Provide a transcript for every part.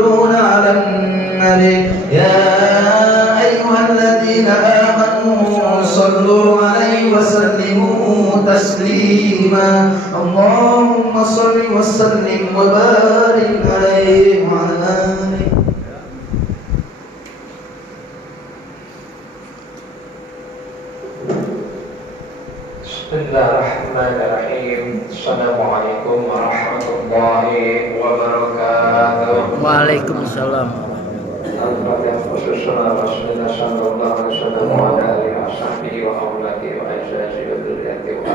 يصلون على النبي يا أيها الذين آمنوا صلوا عليه وسلموا تسليما اللهم صل وسلم وبارك عليه وعلى آله. Bismillahirrahmanirrahim. Assalamualaikum warahmatullahi wabarakatuh. Waalaikumsalam. Al-Fatihah. Wassalamualaikum warahmatullahi wabarakatuh. Wa ala alihi wa sahbihi wa awladihi wa azwajihi wa dzurriyyatihi wa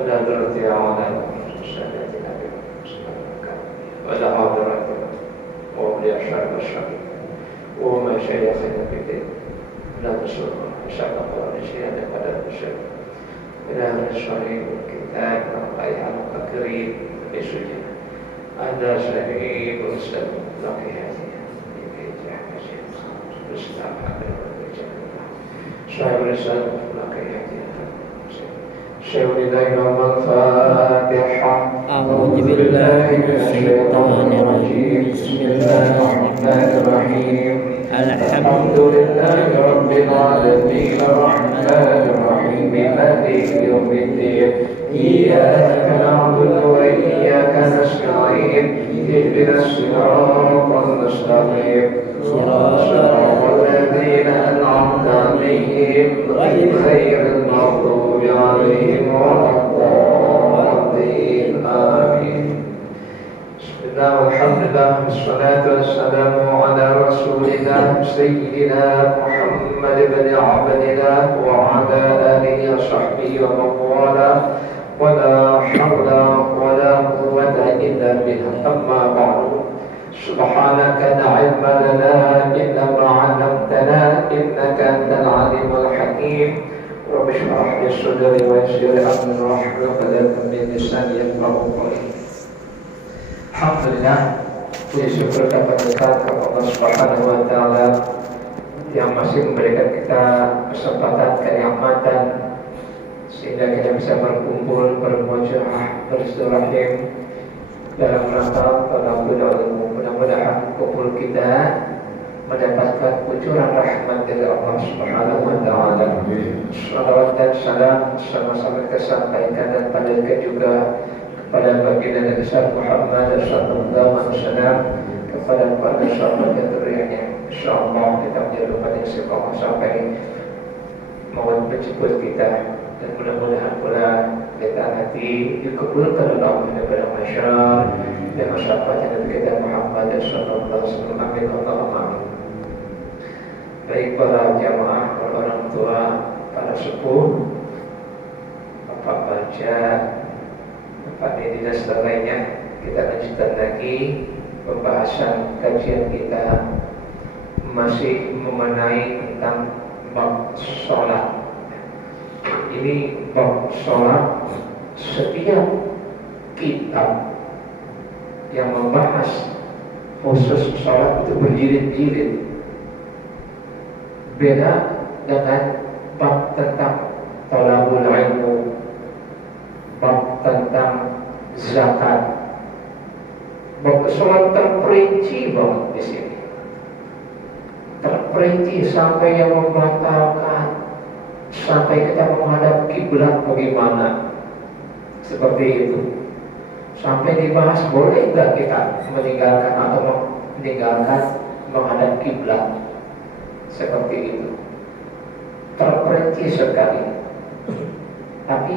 ala dzurriyyati awana syahadati nabi wa ala hadrati wa awliya syarif syarif wa masyayikhina bidin la tasawwur syarif syarif pada syarif إلى الشريف والكتاب والقيام والكريم بسجن هذا شريف مسلم لقي هذه الإسلام حتى شعب الإسلام لقي هذه شيخ دائما الفاتحة أعوذ بالله من الشيطان الرجيم بسم الله الرحمن الرحيم الحمد لله رب العالمين الرحمن الرحيم مالك يوم الدين إياك نعبد وإياك نستعين اهدنا الصراط المستقيم صراط الذين أنعمت عليهم غير المغضوب عليهم ولا الضالين آمين. والحمد لله والصلاة والسلام على رسول الله سيدنا محمد بن عبد الله وعلى آله وصحبه ومن والاه ولا حول ولا قوة إلا به. أما بعد سبحانك لا علم لنا إلا ما علمتنا إنك أنت العليم الحكيم. رب اشرح لي صدري ويسر لي أمري واحلل عقدة من لساني يفقهوا قولي. Alhamdulillah, puji syukur dapat dekat kepada Allah Subhanahu wa Ta'ala yang masih memberikan kita kesempatan kenikmatan sehingga kita bisa berkumpul, bermujahadah, bersilaturahim dalam rangka talabul ilmu. Mudah-mudahan kumpul kita mendapatkan kucuran rahmat dari Allah Subhanahu wa Ta'ala. Salawat dan salam sama-sama kita sampaikan dan panjatkan juga kepada baginda Nabi Muhammad sallallahu alaihi wasallam, kepada para sahabat dan turiannya. Insyaallah kita menjalankan istiqamah sampai maut menjemput kita, dan mudah-mudahan pula kita nanti dikabulkan oleh Allah pada masyarakat dan masyarakat Nabi kita Muhammad sallallahu alaihi wasallam. Amin Allahumma amin. Baik para jamaah, para orang tua, para sepuh, Bapak baca Pak Dedi dan sebagainya, kita lanjutkan lagi pembahasan kajian kita masih mengenai tentang bab sholat. Ini bab sholat, setiap kitab yang membahas khusus sholat itu berjilid-jilid. Beda dengan bab tentang talabul ilmu, bab tentang zakat. Bab sholat terperinci banget di sini, terperinci sampai yang membatalkan, sampai kita menghadap kiblat bagaimana, seperti itu. Sampai dibahas boleh nggak kita meninggalkan atau meninggalkan menghadap kiblat, seperti itu. Terperinci sekali. Tapi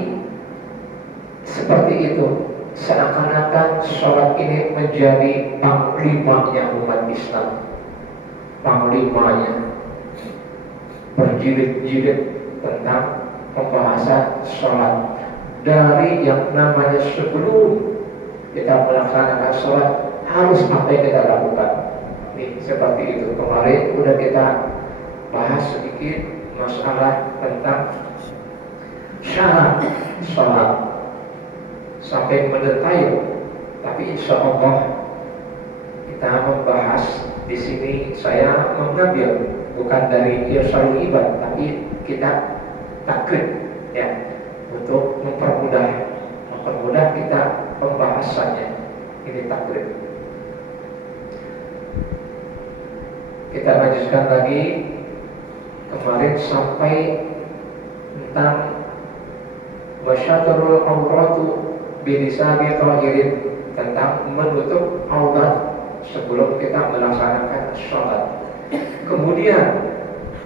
seperti itu, seakan-akan sholat ini menjadi panglimanya umat Islam, panglimanya, berjilid-jilid tentang pembahasan sholat. Dari yang namanya sebelum kita melaksanakan sholat harus apa yang kita lakukan. Nih, seperti itu. Kemarin udah kita bahas sedikit masalah tentang syarat sholat sampai mendetail, tapi insya Allah kita membahas di sini. Saya mengambil bukan dari Irsyadul Ibad, tapi kita takrib ya, untuk mempermudah kita pembahasannya. Ini takrib. Kita lanjutkan lagi. Kemarin sampai tentang wasyatrul auratu bilisani tahirin, tentang menutup aurat sebelum kita melaksanakan sholat. Kemudian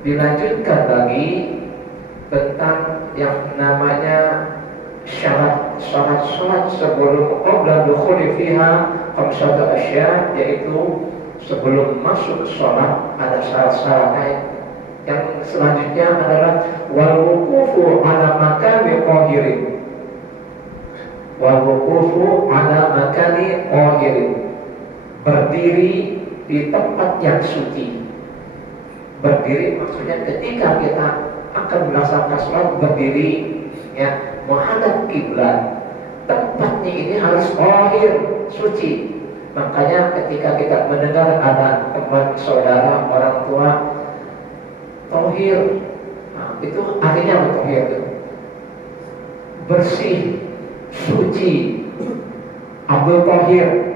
dilanjutkan lagi tentang yang namanya syarat sholat sebelum qabla dukhuli fiha khamsatu asya, yaitu sebelum masuk sholat ada syarat-syaratnya. Yang selanjutnya adalah wal wuqufu ala makani qahirin, wal wuqufu ala makani qahirin, berdiri di tempat yang suci. Berdiri maksudnya ketika kita akan melaksanakan sholat, berdiri ya menghadap kiblat. Tempatnya ini harus qahir, suci. Makanya ketika kita mendengar ada teman saudara orang tua tahir, nah, itu artinya apa tahir itu? Bersih, suci. Abdul Tahir,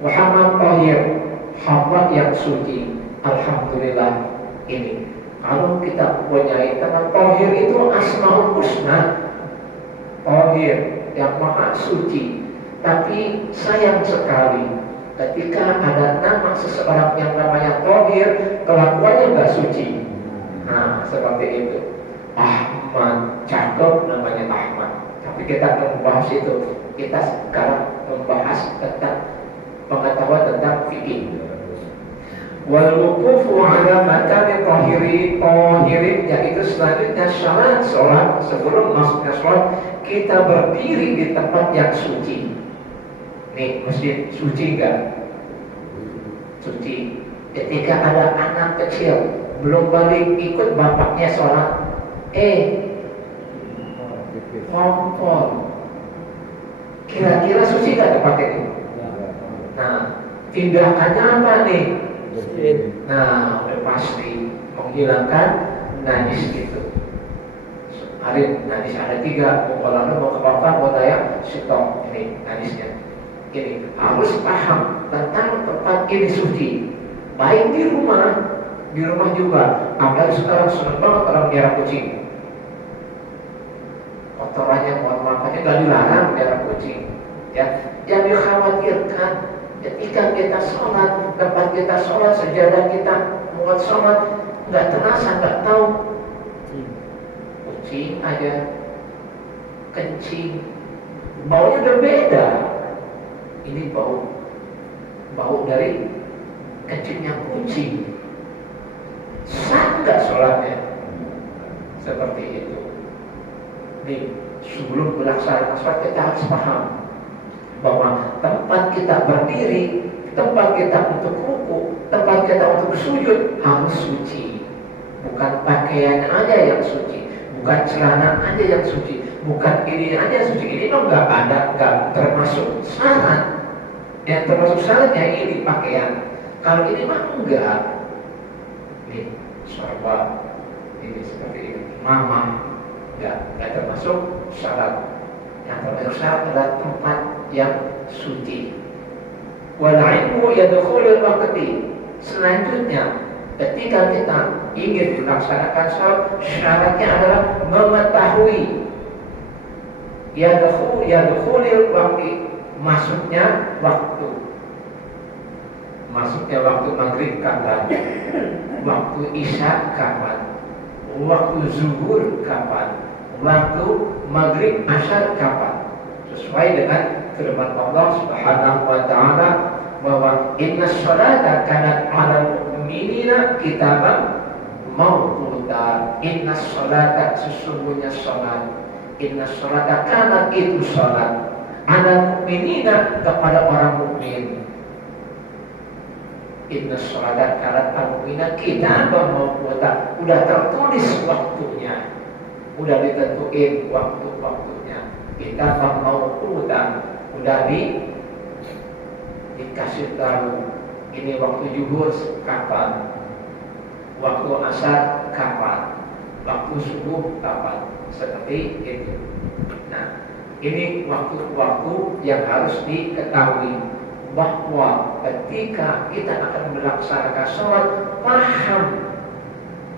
Muhammad Tahir, hamba yang suci. Alhamdulillah. Ini kalau kita punya nama Tahir itu Asmaul Husna, Tahir yang maha suci. Tapi sayang sekali ketika ada nama seseorang yang namanya Tahir, kelakuannya nggak suci. Nah, seperti itu. Ahmad, cakep namanya Ahmad. Tapi kita akan membahas itu. Kita sekarang membahas tentang pengetahuan tentang fikih. Wal wuqufu ala makani tahirin, yaitu selanjutnya syarat sholat. Sebelum masuknya sholat, kita berdiri di tempat yang suci. Nih, masjid suci enggak? Suci. Ketika ada anak kecil belum balik ikut bapaknya sholat, ngompol. Kira-kira suci enggak tempat itu? Nah, tindakannya apa nih? Nah, udah pasti menghilangkan najis itu. Hari najis ada 3, mau ke bapak, mau tanya, stop, ini najisnya. Ini harus paham tentang tempat ini suci. Baik di rumah juga. Apalagi sekarang senang banget orang melihara kucing. Kotorannya, mohon maaf, nggak dilarang melihara kucing. Ya, yang dikhawatirkan ketika kita sholat, tempat kita sholat, sejadah kita muat sholat, nggak terasa, nggak tahu, kucing aja kencing, baunya udah beda. Ini bau dari kencingnya kucing. Sah nggak sholatnya? Seperti itu. Nih, sebelum melaksanakan sholat kita harus paham bahwa tempat kita berdiri, tempat kita untuk ruku, tempat kita untuk sujud harus suci. Bukan pakaian aja yang suci, bukan celana aja yang suci, bukan ini aja yang suci. Ini nggak termasuk syarat. Yang termasuk syaratnya ini pakaian. Kalau ini mah enggak. Ini sorba, ini seperti ini. Mama, enggak termasuk syarat. Yang termasuk syarat adalah tempat yang suci. Wal ilmu yadkhulul waqti. Selanjutnya, ketika kita ingin melaksanakan sholat, syaratnya adalah mengetahui yadkhulul waqti, masuknya waktu maghrib kapan, waktu isya kapan, waktu zuhur kapan, waktu maghrib asyar kapan, sesuai dengan firman Allah Subhanahu wa taala bahwa innas sholata kanat 'alal mu'minina kitaban mawquta. Innas sholata, sesungguhnya sholat, innas sholata kanat, itu sholat, 'alal mu'minina, kepada orang mukmin. Innas sholata kanat 'alal mu'minina kitaban mawquta, udah tertulis waktunya, udah ditentuin waktu-waktunya. Kitaban mawquta, udah dikasih tahu, ini waktu zuhur kapan, waktu asar kapan, waktu subuh kapan, seperti itu. Nah, ini waktu-waktu yang harus diketahui. bahwa ketika kita akan melaksanakan sholat, paham,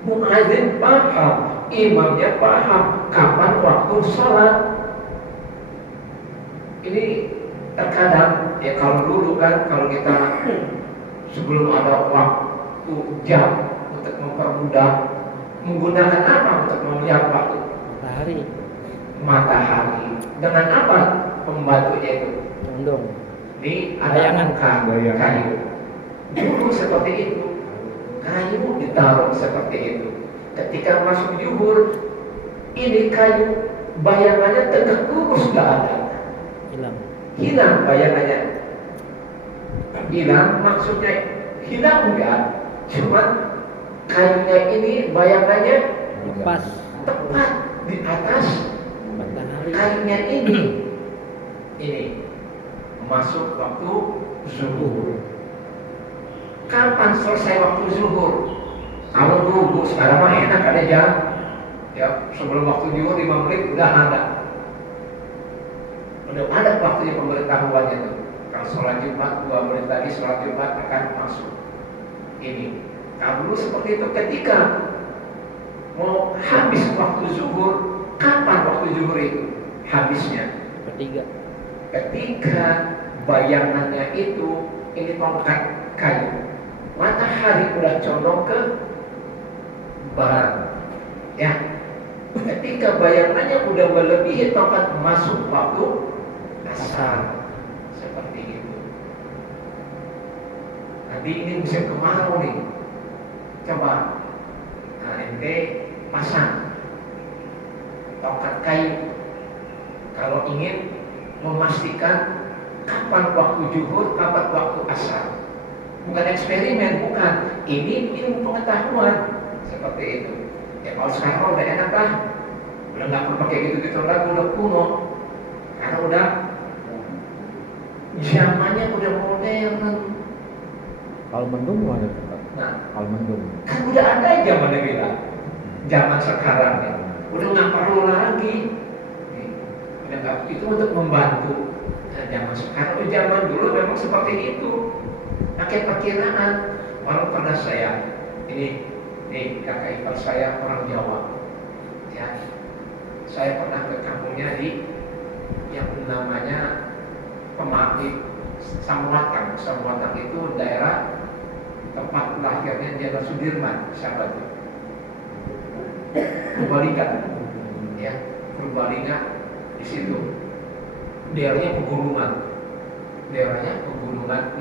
muadzin paham, imamnya paham kapan waktu sholat. Ini terkadang ya, kalau dulu kan, kalau kita sebelum ada waktu jam untuk mempermudah, menggunakan apa untuk melihat waktu? Matahari. Dengan apa pembantunya itu? Condong. Ini ada kayu. Dulu seperti itu, kayu ditaruh seperti itu. Ketika masuk zuhur, ini kayu bayangannya tegak lurus, nggak ada. Hilang bayangannya. Hilang maksudnya hilang enggak? Cuma kayunya ini bayangannya tepat di atas kayunya ini. Ini masuk waktu zuhur. Kapan selesai waktu zuhur? Kalau dulu, sekarang mah enak ada jam. Ya, sebelum waktu zuhur 5 menit udah ada. Udah ada waktunya pemberitahuannya tuh. Kalau sholat Jumat 2 menit lagi sholat Jumat akan masuk. Ini. Kalau dulu seperti itu, ketika mau habis waktu zuhur, kapan waktu zuhur itu habisnya? Ketika bayangannya itu ini tongkat kayu, matahari udah condong ke barat, ya. Ketika bayangannya udah melebihi tongkat, masuk waktu asar, seperti itu. Nanti ini musim kemarau nih, coba, nah ente pasang tongkat kayu kalau ingin memastikan kapan waktu zuhur, kapan waktu asar. Bukan eksperimen, bukan. Ini ilmu pengetahuan seperti itu. Ya kalau sekarang udah enak lah, udah nggak perlu pakai gitu-gitu lagi, udah kuno. Karena udah zamannya udah modern. Kalau mendung ada Nah, kalau mendung. kan udah ada zamannya bilang. Zaman sekarang ya, udah nggak perlu lagi. Udah nggak, itu untuk membantu. Nah, zaman sekarang, zaman dulu memang seperti itu. Pakai perkiraan. Orang pernah saya, ini kakak ipar saya orang Jawa, ya. Saya pernah ke kampungnya di yang namanya Pemati, Samuatang. Samuatang itu daerah tempat lahirnya Jenderal Sudirman, sahabat. Purbalingga, ya, Purbalingga di situ. Daerahnya pegunungan,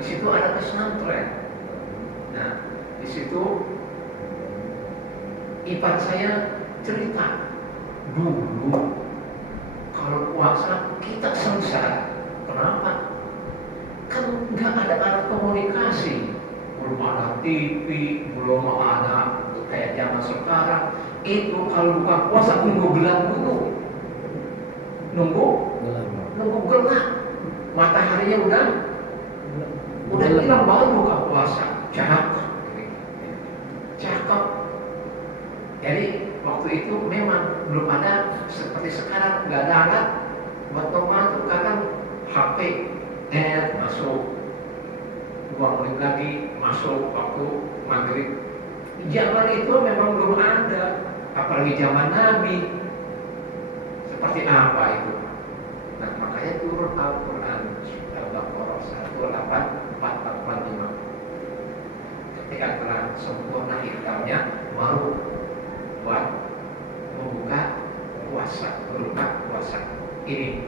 di situ ada pesantren. Nah, di situ ipar saya cerita dulu kalau puasa kita sengsara. Kenapa? Kan nggak ada alat komunikasi, belum ada TV, belum ada kayak zaman sekarang. Itu kalau buka puasa nunggu gelap dulu, nunggu gelap, mataharinya udah hilang baru buka puasa. Cakep. Jadi waktu itu memang belum ada seperti sekarang, nggak ada alat buat membantu. Karena HP masuk 2 menit lagi masuk waktu maghrib. Zaman itu memang belum ada, apalagi zaman Nabi. Seperti apa itu? Nah, makanya turun Al-Quran Al-Baqarah 18445. Ketika telah sempurna hitamnya, baru buat membuka puasa. Ini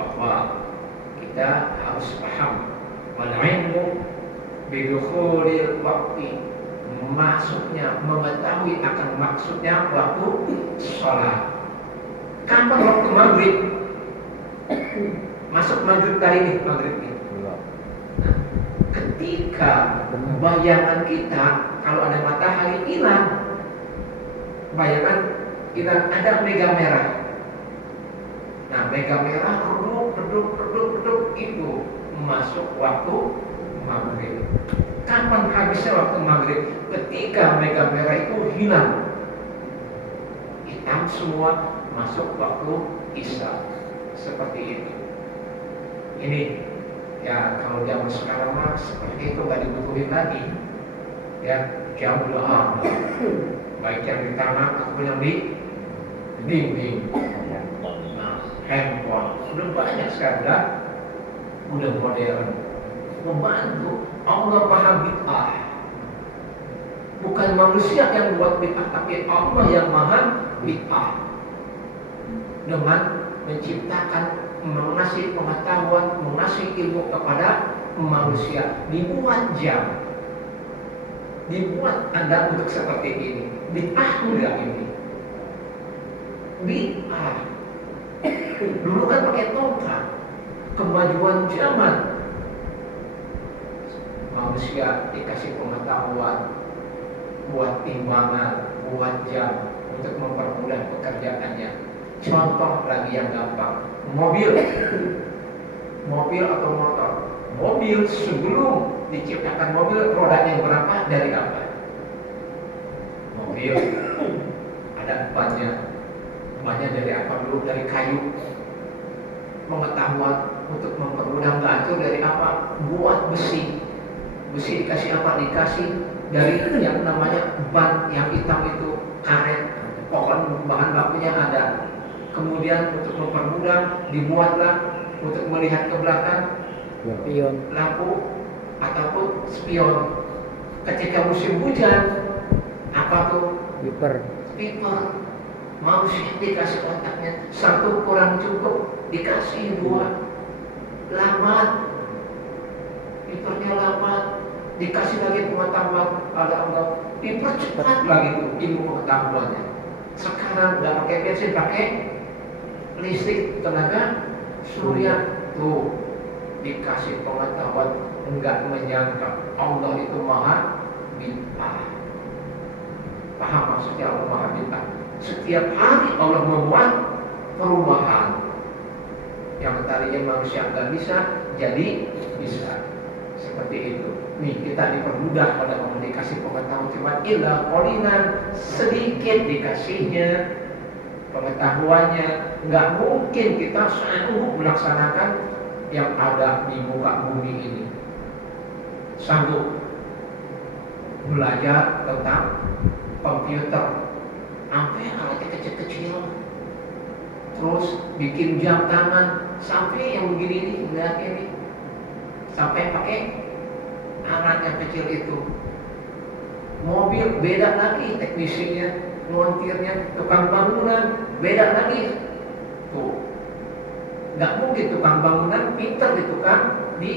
bahwa kita harus paham wal ilmu bidukhulil waqti, masuknya, mengetahui akan maksudnya waktu sholat. Kapan waktu maghrib? Masuk maghrib kali ini, maghrib ini. Nah, ketika bayangan kita, kalau ada matahari hilang, bayangan hilang, ada mega merah. Nah, mega merah redup itu masuk waktu maghrib. Kapan habisnya waktu maghrib? Ketika mega merah itu hilang, hitam semua, masuk waktu isya. Seperti itu. Ini Ya kalau zaman sekarang mah seperti itu nggak dibutuhin lagi. Ya jauh lah. Baik yang di tanah ataupun yang di dinding. Nah, handphone sudah banyak sekarang, udah modern, membantu. Allah maha bid'ah. Bukan manusia yang buat bid'ah, tapi Allah yang maha bid'ah. Dengan menciptakan, mengasih pengetahuan, mengasih ilmu kepada manusia, dibuat jam, dibuat Anda untuk seperti ini. Bid'ah enggak ini? Bid'ah. Dulu kan pakai tongkat. Kemajuan zaman, manusia dikasih pengetahuan, buat timbangan, buat jam untuk mempermudah pekerjaannya. Contoh lagi yang gampang, mobil atau motor. Mobil sebelum diciptakan mobil, rodanya yang berapa? Dari apa? Mobil ada bannya dari apa dulu? Dari kayu. Pengetahuan untuk mempermudah gantung dari apa? Buat besi dikasih apa? Dikasih dari yang namanya ban yang hitam itu, karet. Pokoknya bahan bakunya ada. Kemudian untuk mempermudah dibuatlah untuk melihat ke belakang pion, lampu ataupun spion. Ketika musim hujan, apa tuh? wiper, Manusia dikasih otaknya, satu kurang cukup, dikasih dua. Lambat, wipernya lambat, dikasih lagi pengetahuan ada Allah, dipercepat lagi tuh ilmu pengetahuannya. Sekarang nggak pakai bensin, pakai listrik tenaga surya. Tuh dikasih pengetahuan, enggak menyangka Allah itu maha bid'ah. Paham maksudnya Allah maha bid'ah? Setiap hari Allah membuat perubahan yang tadinya manusia nggak bisa jadi bisa. Seperti itu. Nih kita dipermudah pada dikasih pengetahuan, cuma ilah qalilan, sedikit dikasihnya pengetahuannya. Nggak mungkin kita sanggup melaksanakan yang ada di muka bumi ini. Sanggup belajar tentang komputer, sampai alatnya kecil-kecil, terus bikin jam tangan sampai yang begini nih, lihat ini, sampai pakai alat yang kecil itu. Mobil beda lagi teknisinya, montirnya, tukang bangunan beda lagi. Tuh, nggak mungkin tukang bangunan pintar di tukang di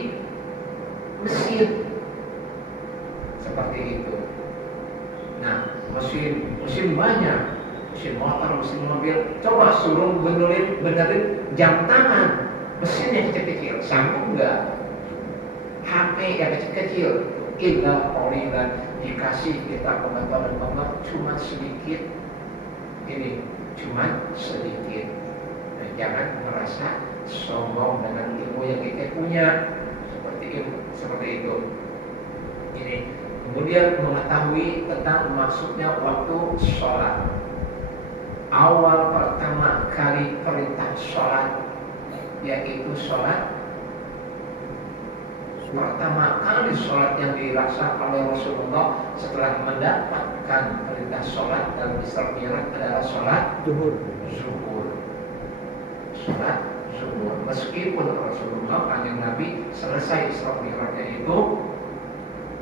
mesin seperti itu. Nah, mesin banyak, mesin motor, mesin mobil. Coba suruh benerin jam tangan, mesinnya kecil-kecil, sanggup nggak? HP yang kecil-kecil, illa qalilan, dikasih kita pengetahuan Allah cuma sedikit. Ini cuma sedikit. Nah, jangan merasa sombong dengan ilmu yang kita punya. Seperti itu. Ini. Kemudian mengetahui tentang maksudnya waktu sholat. Awal pertama kali perintah sholat, yaitu sholat. Pertama kali sholat yang dilaksanakan oleh Rasulullah setelah mendapatkan perintah sholat dalam Isra Mi'raj adalah sholat zuhur. Sholat zuhur. Meskipun Rasulullah Kanjeng Nabi selesai Isra Mi'rajnya itu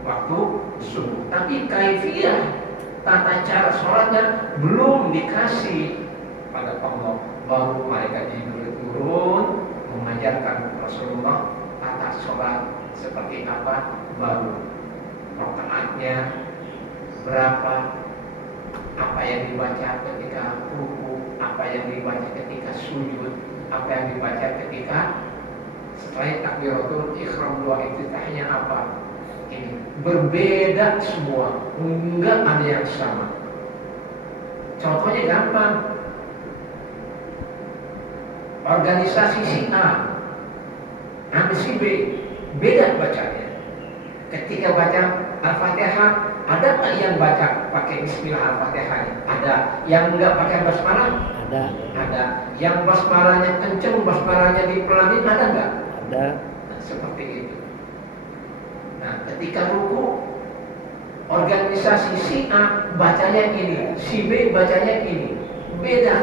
waktu subuh, tapi kaifiyah tata cara sholatnya belum dikasih pada Allah. Baru malaikat Jibril turun mengajarkan Rasulullah tata sholat seperti apa, baru rakaatnya berapa, apa yang dibaca ketika ruku, apa yang dibaca ketika sujud, apa yang dibaca ketika setelah takbiratul ihram, doa iftitahnya apa. Ini berbeda semua, enggak ada yang sama. Contohnya gampang, organisasi si A, ambil si B, beda bacanya. Ketika baca Al-Fatihah, ada nggak yang baca pakai Bismillah Al-Fatihahnya? Ada. Yang nggak pakai basmalah? Ada. Yang basmalahnya kenceng, basmalahnya dipelanin, ada nggak? Ada. Nah, seperti itu. ketika ruku, organisasi si A bacanya ini, si B bacanya ini, beda.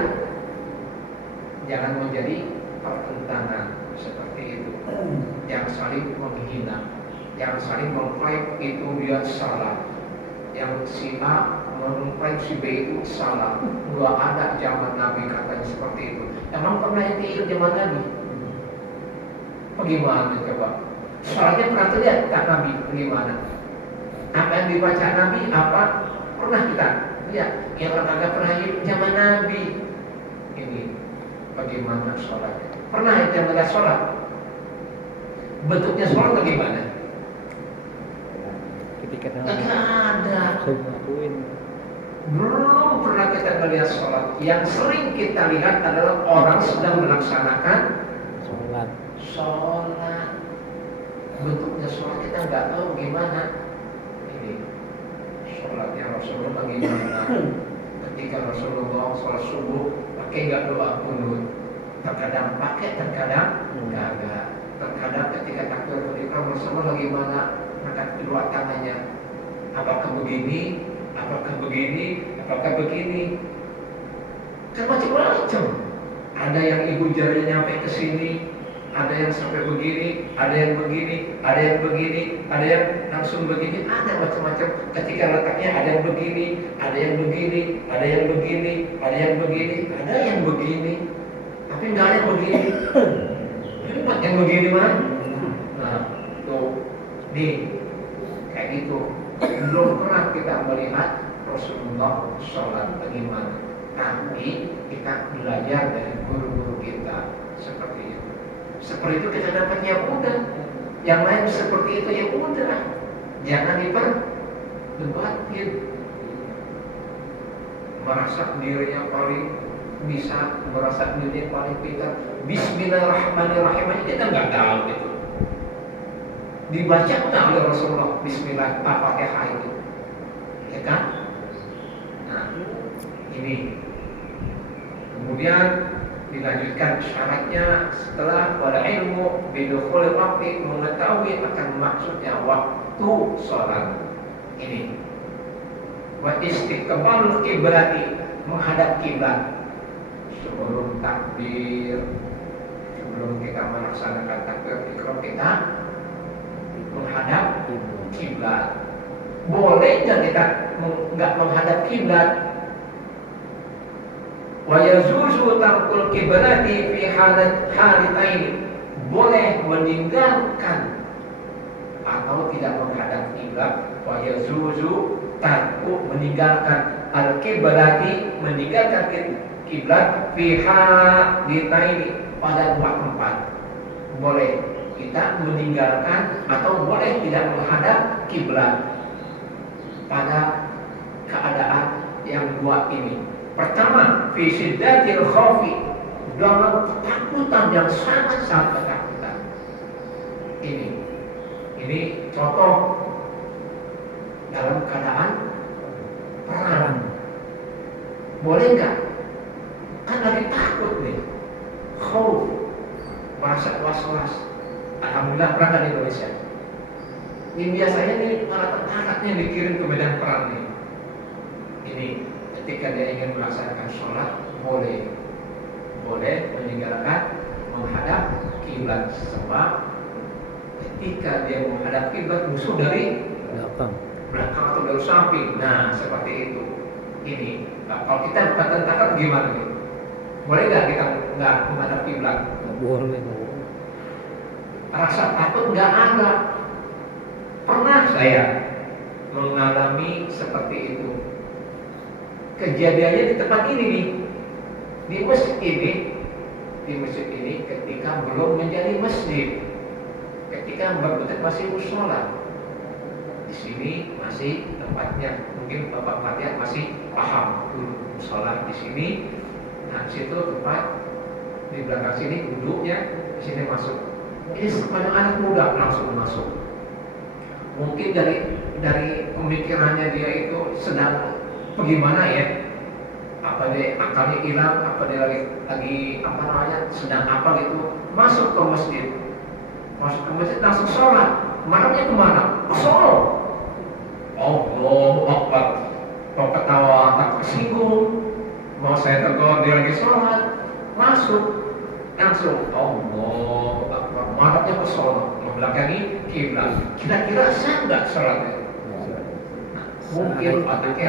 Jangan menjadi pertentangan seperti itu. Yang saling menghina, yang saling mengklaim itu dia salah, yang si A mengklaim si B itu salah. Nggak ada zaman Nabi katanya seperti itu. Emang pernah yang ikut zaman Nabi? Bagaimana coba? Soalnya pernah terlihat tak Nabi bagaimana? Apa yang dibaca Nabi, apa pernah kita lihat? Yang agak pernah zaman Nabi ini bagaimana sholatnya? Pernah yang melihat sholat? Bentuknya sholat bagaimana? Ketika Tidak ada. saya ngakuin Belum pernah kita melihat sholat. Yang sering kita lihat adalah orang sedang melaksanakan sholat. sholat. Bentuknya sholat kita nggak tahu gimana. Ini sholatnya Rasulullah bagaimana? Ketika Rasulullah sholat subuh pakai nggak doa kunut? Terkadang pakai, terkadang kagak. Terkadang ketika takbiratul ihram Rasulullah bagaimana? Angkat kedua tangannya. Apakah begini? Apakah begini? Apakah begini? Kan macam-macam. Ada yang ibu jarinya sampai ke sini, ada yang sampai begini, ada yang begini, ada yang begini, ada yang langsung begini, ada macam-macam. Ketika letaknya ada yang begini, ada yang begini, ada yang begini, ada yang begini, ada yang begini, tapi nggak ada yang begini. Hebat yang begini mah. Nah, tuh, nih, kayak gitu. Belum pernah kita melihat Rasulullah sholat bagaimana. Tapi kita belajar dari guru-guru kita seperti itu. Seperti itu kita dapat ya udah. Yang lain seperti itu ya udah. Jangan diperdebatin. Merasa dirinya paling bisa, merasa dirinya paling pintar. Bismillahirrahmanirrahim aja kita nggak tahu itu. Dibaca nggak oleh Rasulullah Bismillah Al-Fatihah itu, ya kan? Nah, ini kemudian dilanjutkan syaratnya setelah pada ilmu bidukhul waqti, mengetahui akan maksudnya waktu sholat ini. Wa istiqbalul qiblati, menghadap kiblat sebelum takbir, sebelum kita melaksanakan takbir ihram kita menghadap kiblat. Boleh nggak kita nggak menghadap kiblat? Wa yazuzu tarkul kiblati fi halatain, boleh meninggalkan atau tidak menghadap kiblat. Wa yazuzu tarku, meninggalkan al-kiblati, meninggalkan kiblat fi halatain, pada dua tempat. Boleh kita meninggalkan atau boleh tidak menghadap kiblat pada keadaan yang dua ini. Pertama, fi syiddatil khaufi, dalam ketakutan yang sangat-sangat ketakutan. Ini contoh dalam keadaan perang. Boleh nggak? Kan lagi takut nih, khauf, merasa was-was. Alhamdulillah pernah di Indonesia. Ini biasanya nih para tentara dikirim ke medan perang nih. Ini ketika dia ingin melaksanakan sholat boleh meninggalkan menghadap kiblat, sebab ketika dia menghadap kiblat musuh dari belakang atau dari samping. Nah seperti itu. Ini kalau kita bukan tentara gimana nih? Boleh nggak kita nggak menghadap kiblat? Boleh. Rasa takut nggak ada. Pernah saya mengalami seperti itu. Kejadiannya di tempat ini nih, di masjid ini ketika belum menjadi masjid, ketika berbentuk masih musola. Di sini masih tempatnya, mungkin Bapak Matian masih paham dulu musola di sini. Nah situ tempat di belakang sini duduknya, di sini masuk. Ini sepanjang anak muda langsung masuk. Mungkin dari pemikirannya dia itu sedang bagaimana ya? Apa dia akalnya hilang? Apa dia lagi apa namanya? Sedang apa gitu? Masuk ke masjid langsung sholat. Marahnya kemana? Kosong. Allah Akbar. Mau ketawa tak tersinggung. Mau saya tegur dia lagi sholat, masuk langsung Allah Akbar. Madhabnya ke sono, membelakangi kiblat. Kira-kira sah nggak sholatnya? Mungkin otaknya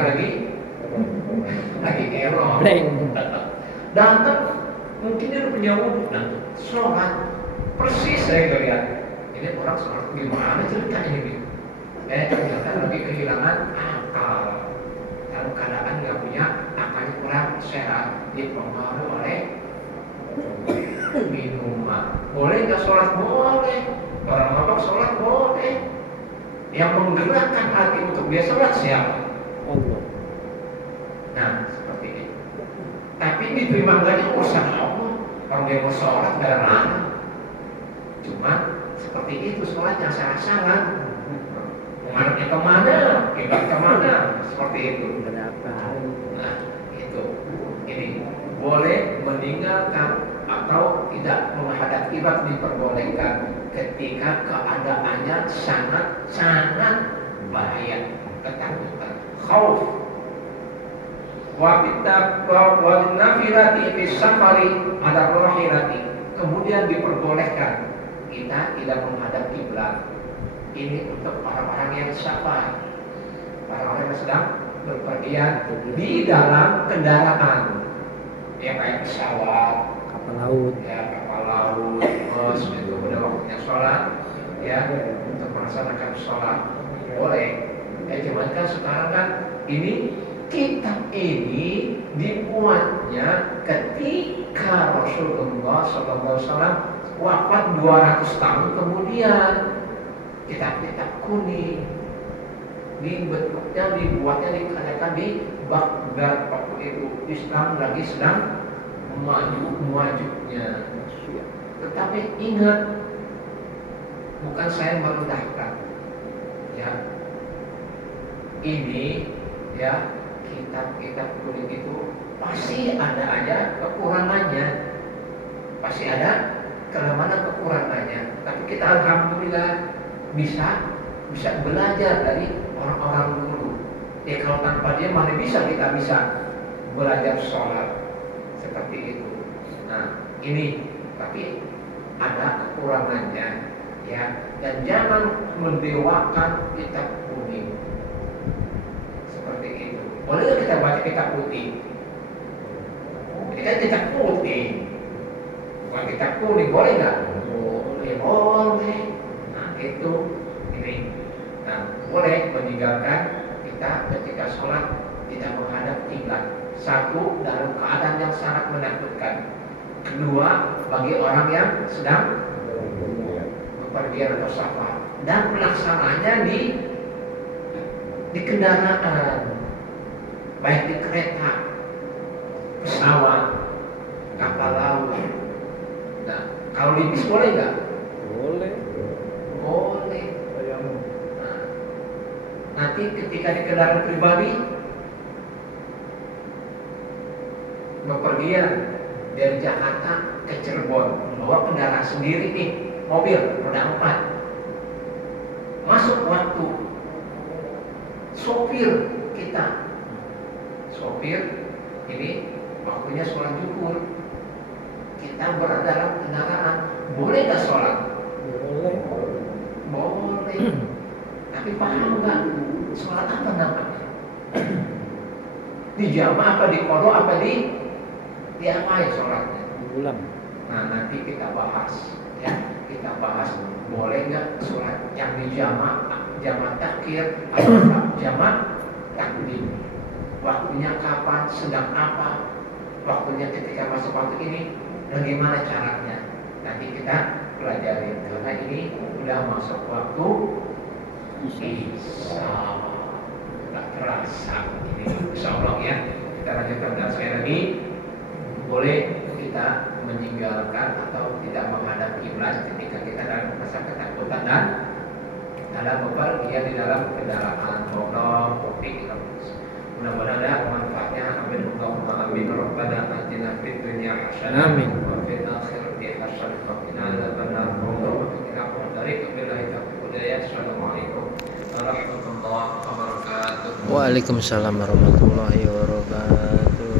lagi error. Datang, mungkin dia punya wudhu, sholat persis saya lihat. Ini orang sholat gimana ceritanya ini? Ternyata lagi kehilangan akal. Dalam keadaan nggak punya akalnya kurang sehat, dipengaruhi oleh minuman. Boleh nggak sholat? Boleh. Orang mabuk sholat boleh. Yang menggerakkan hati untuk dia sholat siapa? Allah. Nah, seperti itu. Tapi diterima enggaknya urusan Allah. Kalau dia mau sholat nggak larang. Cuma seperti itu sholat yang salah-salah. Menghadapnya kemana? Kiblat kemana? Seperti itu. Nah, itu. Ini boleh meninggalkan atau tidak menghadap kiblat diperbolehkan ketika keadaannya sangat bahaya, ketakutan, khauf. Wa nafilati fi safari ada rahilati. Kemudian diperbolehkan kita tidak menghadap kiblat. Ini untuk orang-orang yang safar, orang-orang yang sedang berpergian di dalam kendaraan, ya kayak pesawat, Kapal laut. ya kapal laut, bus, itu udah waktunya sholat, ya untuk melaksanakan sholat boleh. Cuman kan sekarang kan ini kitab ini dibuatnya ketika Rasulullah SAW wafat 200 tahun kemudian. Kitab-kitab kuning ini bentuknya dibuatnya dikarenakan di Baghdad waktu itu Islam lagi sedang maju-majunya. Tetapi ingat, bukan saya merendahkan, ya ini ya kitab-kitab kuning itu pasti ada aja kekurangannya, pasti ada kelemahan kekurangannya. Tapi kita alhamdulillah bisa belajar dari orang-orang dulu. Ya kalau tanpa dia mana bisa kita bisa belajar sholat seperti itu. Nah ini tapi ada kekurangannya, ya. Dan jangan mendewakan kitab kuning seperti itu. Boleh nggak kita baca kitab putih? Ini kan kitab putih, bukan kitab kuning. Boleh nggak? Boleh. Itu ini. Nah, boleh meninggalkan kita ketika sholat tidak menghadap kiblat. Satu, dalam keadaan yang sangat menakutkan. Kedua, bagi orang yang sedang bepergian atau safar. Dan pelaksananya di kendaraan, baik di kereta, pesawat, kapal laut. Nah, kalau di bis boleh nggak? Boleh. Boleh. Nah, nanti ketika di kendaraan pribadi bepergian dari Jakarta ke Cirebon, bawa kendaraan sendiri nih, mobil roda 4, masuk waktu sopir kita, sopir ini waktunya sholat zuhur, kita berada dalam kendaraan, boleh nggak sholat? Boleh. Boleh. Tapi paham nggak sholat apa namanya? Di jamaah apa di qadha apa di apa ya sholatnya? Ulang. Nah nanti kita bahas, ya kita bahas boleh nggak sholat yang di jamaah takhir atau jamaah takdim? Waktunya kapan? Sedang apa? Waktunya ketika masuk waktu ini, bagaimana caranya? Nanti kita pelajari karena ini udah masuk waktu Isya. Nggak terasa ini, insya Allah ya. Kita lanjutkan dan sekali lagi, boleh kita meninggalkan atau tidak menghadap kiblat ketika kita dalam masa ketakutan dan dalam bepergian di dalam kendaraan motor, topik kita. Mudah-mudahan ada manfaatnya. Amin. Allahumma amin. Rabbana atina fid dunya hasanah wa fil akhirati hasanah wa qina adzabannar. Wa qina adzabannar. Assalamualaikum. warahmatullahi wabarakatuh. Waalaikumsalam warahmatullahi wabarakatuh.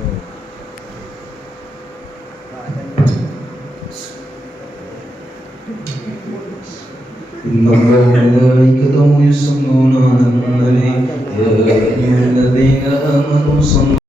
إن الله وملائكته يصلون على النبي يا أيها الذين آمنوا صلوا